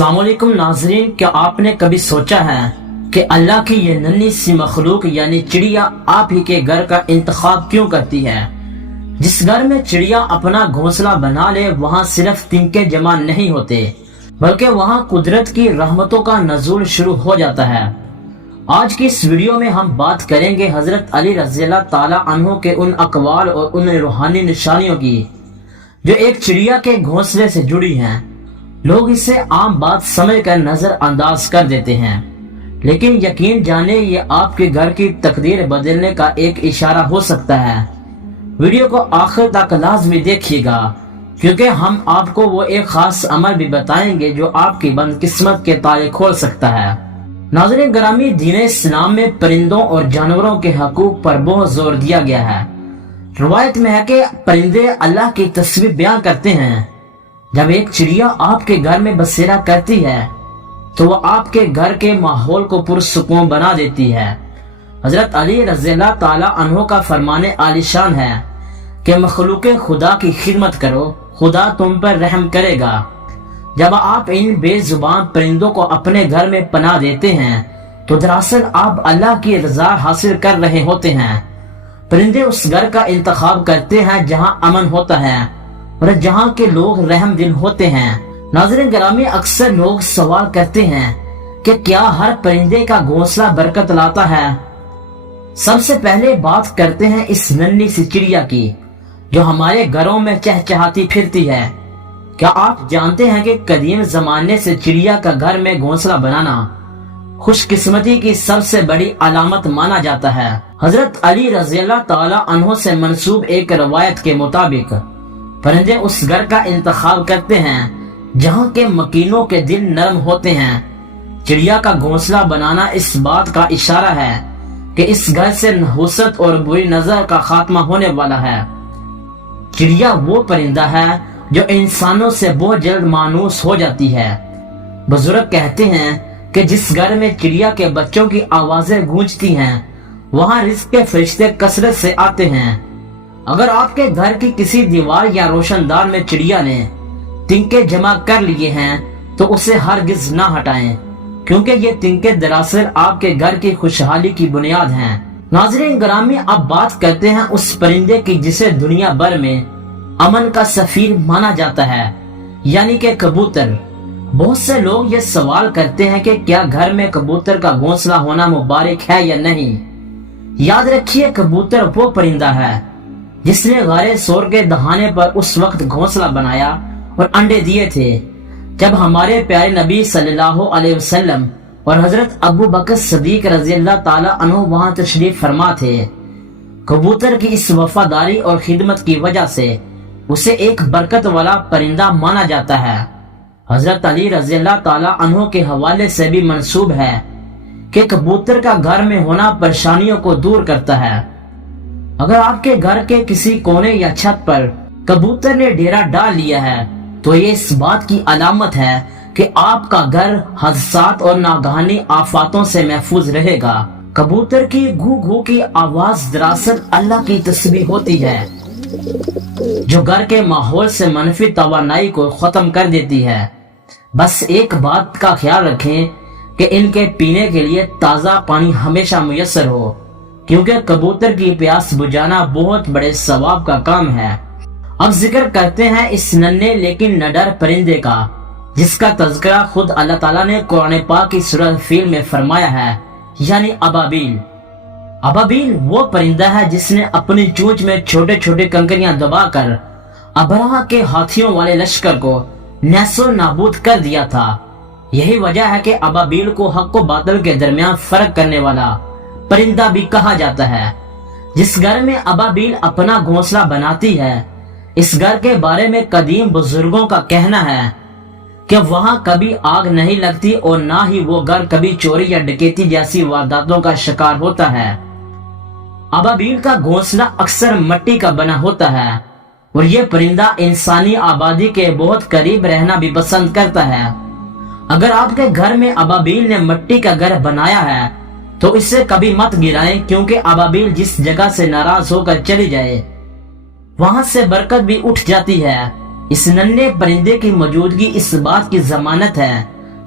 अस्सलाम वालेकुम नाज़रीन, क्या आपने कभी सोचा है कि अल्लाह की ये नन्ही सी मखलूक यानी चिड़िया आप ही के घर का इंतखाब क्यों करती है। जिस घर में चिड़िया अपना घोंसला बना ले वहाँ सिर्फ तिनके जमा नहीं होते बल्कि वहाँ कुदरत की रहमतों का नज़ूल शुरू हो जाता है। आज की इस वीडियो में हम बात करेंगे हजरत अली रज़ियल्लाहु ताला अन्हु के उन अक़वाल और उन रूहानी निशानियों की जो एक चिड़िया के घोंसले से जुड़ी हैं। लोग इसे आम बात समझकर नजरअंदाज कर देते हैं, लेकिन यकीन जाने ये आपके घर की तकदीर बदलने का एक इशारा हो सकता है। वीडियो को आखिर तक लाजमी देखिएगा क्योंकि हम आपको वो एक खास अमल भी बताएंगे जो आपकी बदकिस्मत के ताले खोल सकता है। नाज़रीन गिरामी, दीन इस्लाम में परिंदों और जानवरों के हकूक पर बहुत जोर दिया गया है। रवायत में है कि परिंदे अल्लाह की तस्वीर बयां करते हैं। जब एक चिड़िया आपके घर में बसेरा करती है तो वह आपके घर के माहौल को पुरसुकून बना देती है। हजरत अली रज़ियल्लाहु ताला अन्हु का फरमाने आलिशान है कि मखलूके खुदा की खिदमत करो, खुदा तुम पर रहम करेगा। जब आप इन बेजुबान परिंदों को अपने घर में पनाह देते हैं तो दरअसल आप अल्लाह की रजा हासिल कर रहे होते हैं। परिंदे उस घर का इंतखाब करते हैं जहां अमन होता है और जहां के लोग रहम दिल होते हैं। नाज़रीन गिरामी, अक्सर लोग सवाल करते हैं कि क्या हर परिंदे का घोंसला बरकत लाता है। सबसे पहले बात करते हैं इस नन्ही सी चिड़िया की जो हमारे घरों में चहचहाती फिरती है। क्या आप जानते हैं कि कदीम जमाने से चिड़िया का घर में घोंसला बनाना खुशकिस्मती की सबसे बड़ी अलामत माना जाता है। हजरत अली रज़ियल्लाहु ताला अन्हु से मंसूब एक रवायत के मुताबिक परिंदे उस घर का इंतखाब करते हैं जहाँ के मकीनों के दिल नरम होते हैं। चिड़िया का घोंसला बनाना इस बात का इशारा है कि इस घर से नहुसत और बुरी नजर का खात्मा होने वाला है। चिड़िया वो परिंदा है जो इंसानों से बहुत जल्द मानूस हो जाती है। बुजुर्ग कहते हैं कि जिस घर में चिड़िया के बच्चों की आवाजें गूंजती हैं वहाँ रिज़्क़ के फरिश्ते कसरत से आते हैं। अगर आपके घर की किसी दीवार या रोशनदान में चिड़िया ने तिनके जमा कर लिए हैं तो उसे हरगिज ना हटाएं क्योंकि ये तिनके दरअसल आपके घर की खुशहाली की बुनियाद हैं। नाज़रीन गिरामी, अब बात करते हैं उस परिंदे की जिसे दुनिया भर में अमन का सफीर माना जाता है, यानी कि कबूतर। बहुत से लोग ये सवाल करते हैं कि क्या घर में कबूतर का घोंसला होना मुबारक है या नहीं। याद रखिए, कबूतर वो परिंदा है जिसने गारे सोर के दहाने पर उस वक्त घोंसला बनाया और अंडे दिए थे जब हमारे प्यारे नबी सल्लल्लाहु अलैहि वसल्लम और हजरत अबू बकर सदीक रज़ियल्लाहु ताला अन्हु वहां तशरीफ फरमा थे। कबूतर की इस वफादारी और खिदमत की वजह से उसे एक बरकत वाला परिंदा माना जाता है। हजरत अली रज़ियल्लाहु ताला अन्हु के हवाले से भी मंसूब है कि कबूतर का घर में होना परेशानियों को दूर करता है। अगर आपके घर के किसी कोने या छत पर कबूतर ने डेरा डाल लिया है तो ये इस बात की अलामत है कि आपका घर हादसात और नागहानी आफातों से महफूज रहेगा। कबूतर की घू घू की आवाज दरअसल अल्लाह की तस्बीह होती है जो घर के माहौल से मनफी तवानाई को खत्म कर देती है। बस एक बात का ख्याल रखें कि इनके पीने के लिए ताज़ा पानी हमेशा मुयस्सर हो क्योंकि कबूतर की प्यास बुझाना बहुत बड़े सवाब का काम है। अब जिक्र करते हैं इस नन्हे लेकिन निडर परिंदे का जिसका तज़किरा खुद अल्लाह ताला ने कुरान पाक की सूरह फील में फरमाया है, यानी अबाबील। अबाबील वो परिंदा है जिसने अपनी चोंच में छोटे छोटे कंकरियां दबाकर अबरहा के हाथियों वाले लश्कर को नैसो नाबूद कर दिया था। यही वजह है कि अबाबील को हक व बातिल के दरमियान फर्क करने वाला परिंदा भी कहा जाता है। जिस घर में अबाबील अपना घोंसला बनाती है इस घर के बारे में कदीम बुजुर्गों का कहना है कि वहां कभी आग नहीं लगती और ना ही वो घर कभी चोरी या डकैती जैसी वारदातों का शिकार होता है। अबाबील का घोंसला अक्सर मिट्टी का बना होता है और ये परिंदा इंसानी आबादी के बहुत करीब रहना भी पसंद करता है। अगर आपके घर में अबाबील ने मिट्टी का घर बनाया है तो इसे कभी मत गिराएं क्योंकि अबाबील जिस जगह से नाराज होकर चली जाए वहां से बरकत भी उठ जाती है। इस नन्हे परिंदे की मौजूदगी इस बात की जमानत है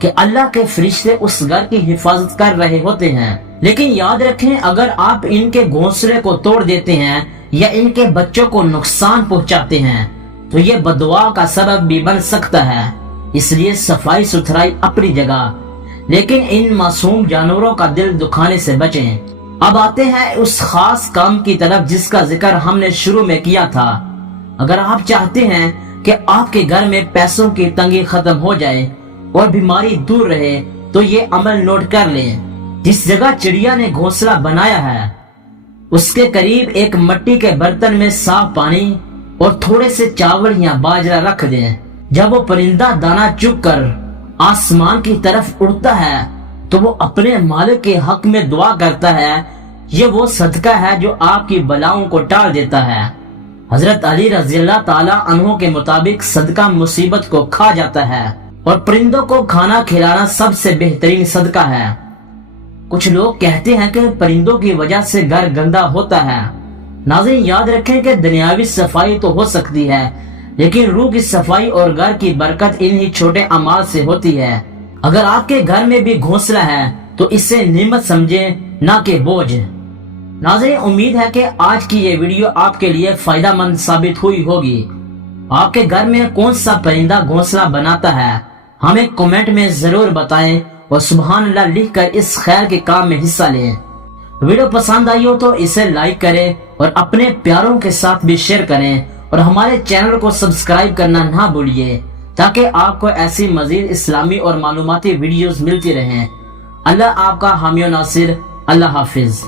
کہ اللہ کے فرشتے اس گھر کی حفاظت کر رہے ہوتے ہیں، لیکن یاد رکھیں اگر آپ ان کے گھونسلے کو توڑ دیتے ہیں یا ان کے بچوں کو نقصان پہنچاتے ہیں تو یہ بددعا کا سبب بھی بن سکتا ہے۔ اس لیے صفائی ستھرائی اپنی جگہ، لیکن ان معصوم جانوروں کا دل دکھانے سے بچیں۔ اب آتے ہیں اس خاص کام کی طرف جس کا ذکر ہم نے شروع میں کیا تھا۔ اگر آپ چاہتے ہیں کہ آپ کے گھر میں پیسوں کی تنگی ختم ہو جائے اور بیماری دور رہے تو یہ عمل نوٹ کر لیں۔ جس جگہ چڑیا نے گھونسلہ بنایا ہے اس کے قریب ایک مٹی کے برتن میں صاف پانی اور تھوڑے سے چاول یا باجرہ رکھ دیں۔ جب وہ پرندہ دانہ چگ کر آسمان کی طرف اڑتا ہے تو وہ اپنے مالک کے حق میں دعا کرتا ہے۔ یہ وہ صدقہ ہے جو آپ کی بلاؤں کو ٹال دیتا ہے۔ حضرت علی رضی اللہ تعالیٰ عنہ کے مطابق صدقہ مصیبت کو کھا جاتا ہے اور پرندوں کو کھانا کھلانا سب سے بہترین صدقہ ہے۔ کچھ لوگ کہتے ہیں کہ پرندوں کی وجہ سے گھر گندا ہوتا ہے۔ ناظرین یاد رکھیں کہ دنیاوی صفائی تو ہو سکتی ہے لیکن روح کی صفائی اور گھر کی برکت انہی چھوٹے اعمال سے ہوتی ہے۔ اگر آپ کے گھر میں بھی گھونسلہ ہے تو اسے نعمت سمجھیں نہ کہ بوجھ۔ ناظرین امید ہے کہ آج کی یہ ویڈیو آپ کے لیے فائدہ مند ثابت ہوئی ہوگی۔ آپ کے گھر میں کون سا پرندہ گھونسلہ بناتا ہے ہمیں کمنٹ میں ضرور بتائیں اور سبحان اللہ لکھ کر اس خیر کے کام میں حصہ لیں۔ ویڈیو پسند آئی ہو تو اسے لائک کریں اور اپنے پیاروں کے ساتھ بھی شیئر کریں اور ہمارے چینل کو سبسکرائب کرنا نہ بھولیے تاکہ آپ کو ایسی مزید اسلامی اور معلوماتی ویڈیوز ملتی رہیں۔ اللہ آپ کا حامی و ناصر۔ اللہ حافظ۔